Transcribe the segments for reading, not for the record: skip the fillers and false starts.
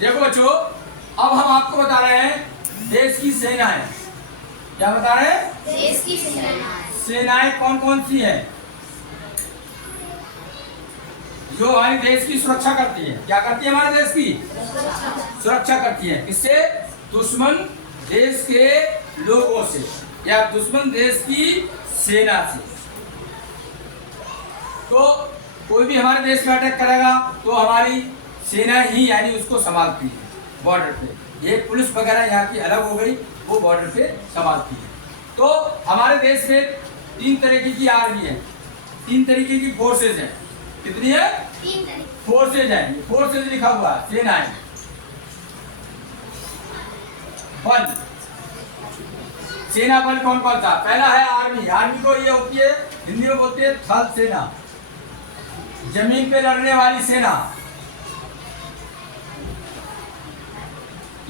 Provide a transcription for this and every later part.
देखो बच्चों, अब हम आपको बता रहे हैं देश की सेनाएं। क्या बता रहे हैं? देश की सेनाएं। सेनाएं कौन कौन सी हैं जो हमारे देश की सुरक्षा करती है? क्या करती है? हमारे देश की सुरक्षा करती है। किससे? दुश्मन देश के लोगों से या दुश्मन देश की सेना से। तो कोई भी हमारे देश में अटैक करेगा तो हमारी सेना ही यानी उसको संभालती है बॉर्डर पे। ये पुलिस वगैरह यहाँ की अलग हो गई, वो बॉर्डर पे संभालती है। तो हमारे देश में 3 तरीके की आर्मी है, 3 तरीके की फोर्सेज हैं। कितनी है? 3 तरीके फोर्सेज हैं। फोर्सेज लिखा हुआ है, सेनाएं। 1 सेना बल कौन कौन सा? पहला है आर्मी। आर्मी को ये होती है, हिंदी में बोलते हैं थल सेना, जमीन पे लड़ने वाली सेना।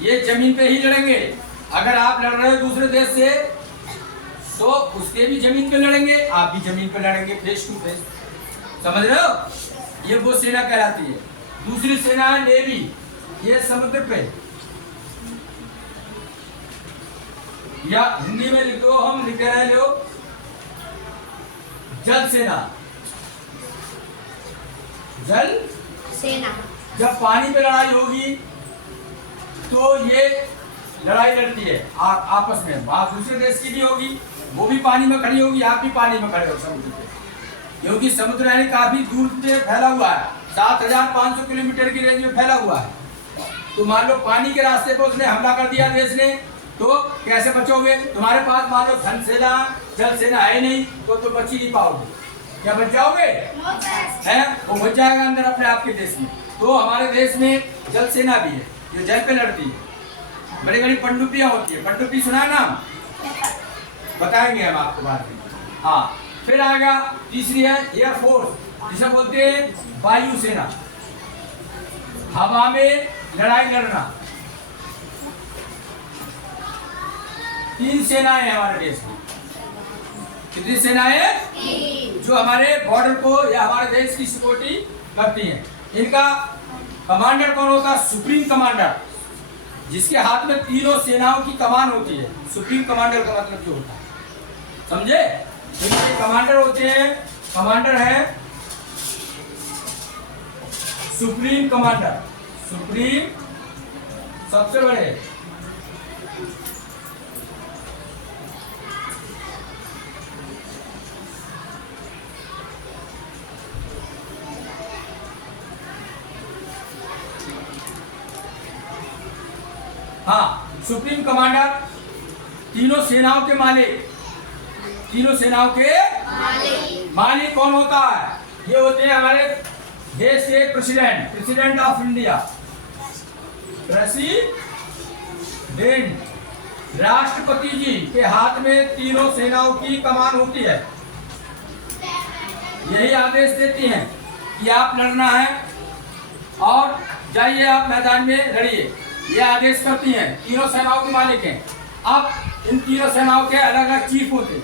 ये जमीन पे ही लड़ेंगे। अगर आप लड़ रहे हो दूसरे देश से तो उसके भी जमीन पे लड़ेंगे, आप भी जमीन पे लड़ेंगे, फेस टू फेस। समझ रहे हो? ये वो सेना कहलाती है। दूसरी सेना है नेवी, ये समुद्र पे, या हिंदी में लिख दो, हम लिख रहे हैं लोग जल सेना। जल सेना। जब पानी पे लड़ाई होगी तो ये लड़ाई लड़ती है आपस में। बात दूसरे देश की भी होगी, वो भी पानी में खड़ी होगी, आप भी पानी में खड़े हो समुद्र पे, क्योंकि समुद्र यानी काफी दूर पे फैला हुआ है, 7500 किलोमीटर की रेंज में फैला हुआ है। तो मान लो पानी के रास्ते पर उसने हमला कर दिया देश ने, तो कैसे बचोगे? तुम्हारे पास मान लो थल सेना जल सेना है नहीं तो बच ही नहीं पाओगे। क्या बच जाओगे? है वो बच जाएगा अंदर अपने आपके देश में। तो हमारे देश में जल सेना भी है जो जल पे लड़ती है। बड़ी बड़ी पनडुब्बियां होती है। पनडुब्बी सुना है नाम? बताएंगे हम आपको बाद में। हाँ, फिर आएगा तीसरी है एयरफोर्स, जिसे बोलते हैं वायु सेना, हवा में लड़ाई लड़ना। 3 सेनाएं हैं हमारे देश में। कितनी सेनाएं? 3 जो हमारे बॉर्डर को या हमारे देश की सिक्योरिटी करती हैं। इनका कमांडर कौन होता है? सुप्रीम कमांडर, जिसके हाथ में तीनों सेनाओं की कमान होती है। सुप्रीम कमांडर का मतलब क्या होता है, समझे? इनके कमांडर होते हैं, कमांडर है सुप्रीम कमांडर। सुप्रीम सबसे बड़े। हाँ, सुप्रीम कमांडर तीनों सेनाओं के मालिक। तीनों सेनाओं के मालिक कौन होता है? ये होते हैं हमारे देश के president, president of India. President, राष्ट्रपति जी के हाथ में तीनों सेनाओं की कमान होती है। यही आदेश देती हैं कि आप लड़ना है और जाइए आप मैदान में लड़िए। ये आदेश करती हैं। तीनों सेनाओं के मालिक हैं। अब इन तीनों सेनाओं के अलग अलग चीफ होते हैं।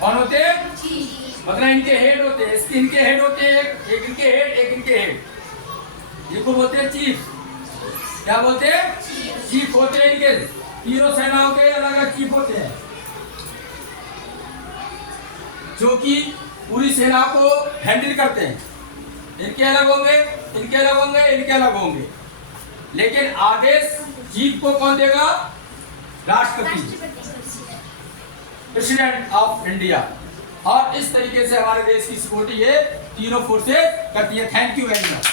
कौन होते हैं? मतलब इनके हेड होते हैं। इनके हेड होते हैं, एक इनके हेड, एक इनके हेड, जिनको बोलते हैं चीफ। क्या बोलते हैं? चीफ होते हैं। इनके तीनों सेनाओं के अलग अलग चीफ होते हैं, जो कि पूरी सेना को हैंडल करते हैं। इनके अलग होंगे, इनके अलग होंगे, इनके अलग होंगे, लेकिन आदेश चीफ को कौन देगा? राष्ट्रपति, प्रेसिडेंट ऑफ इंडिया। और इस तरीके से हमारे देश की सिक्योरिटी ये तीनों फोर्सेस करती है। Thank you very much.